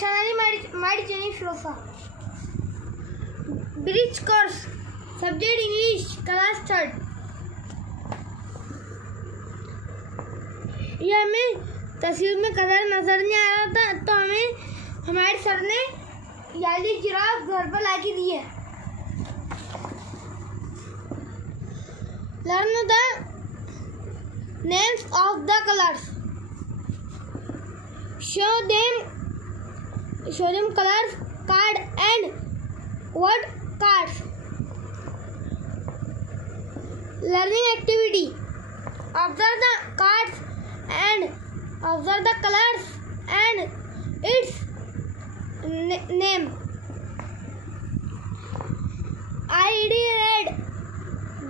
Shanali Madiceni Shrofa. Bridge course. Subject English. Class 3rd. ये हमें तस्वीर में कलर नजर नहीं आ रहा था, तो हमें हमारे सर ने याली जिराफ घर पर ला के दी है. Learn the names of the colors. Show them colors card and word cards. Learning activity. Observe the cards and observe the colors and its name. ID red,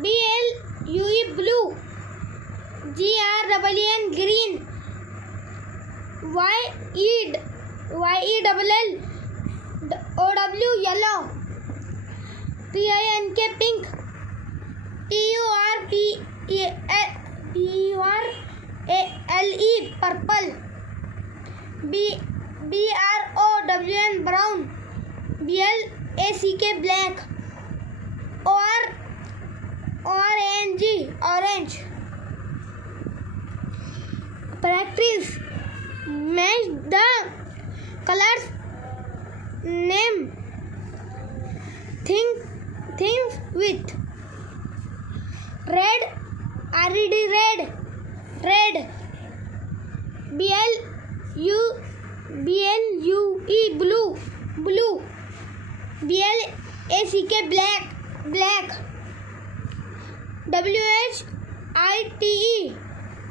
BLUE blue, GREEN green, YELLOW yellow, PINK pink, PURPLE purple, BROWN brown, BLACK black, ORNG orange. Practice. Match the colors. Name things with red, RED red, BLUE blue, BLACK black,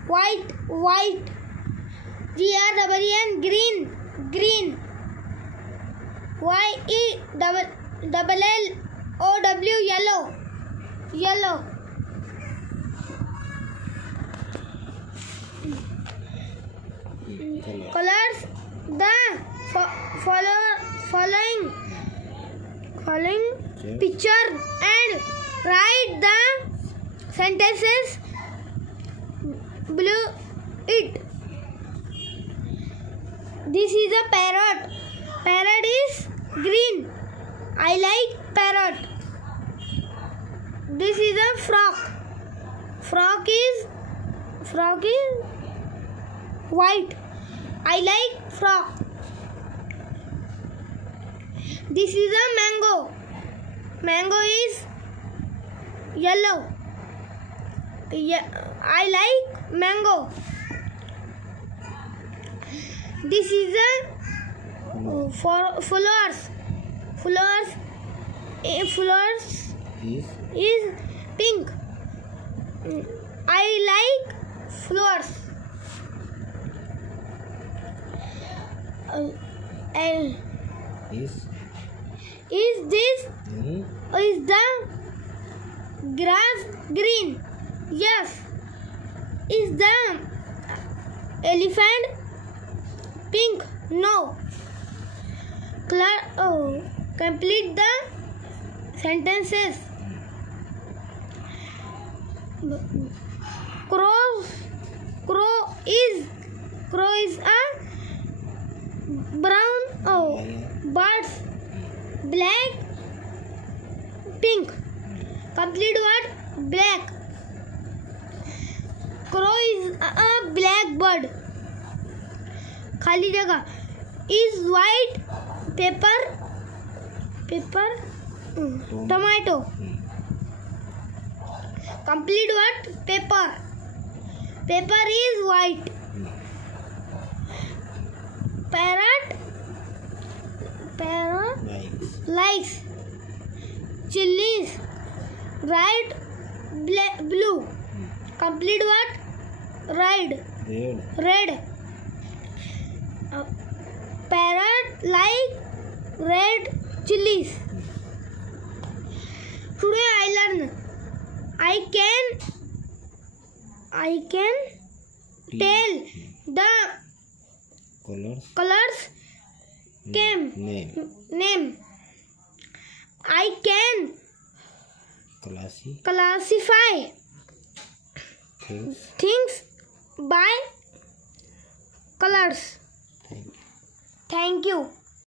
WHITE white, GREEN green, YELLOW yellow. Colors the following picture and write the sentences below it. This is a parrot. Parrot is green. I like parrot. This is a frog. Frog is white. I like frog. This is a mango. Mango is yellow. I like mango. This is a flowers. Flowers is pink. I like flowers. Is the grass green? Yes. Is the elephant pink? No. Complete the sentences. Crow is a brown. Birds black, pink. Complete what? Black. Crow is a black bird. खाली जगह. Is white pepper tomato. Complete what? Pepper. Pepper is white. Parrot likes chilies. Write blue. Complete what? Red. Parrot like red chilies. Today I learn. I can tell the colors name. I can classify things by colors. Thank you.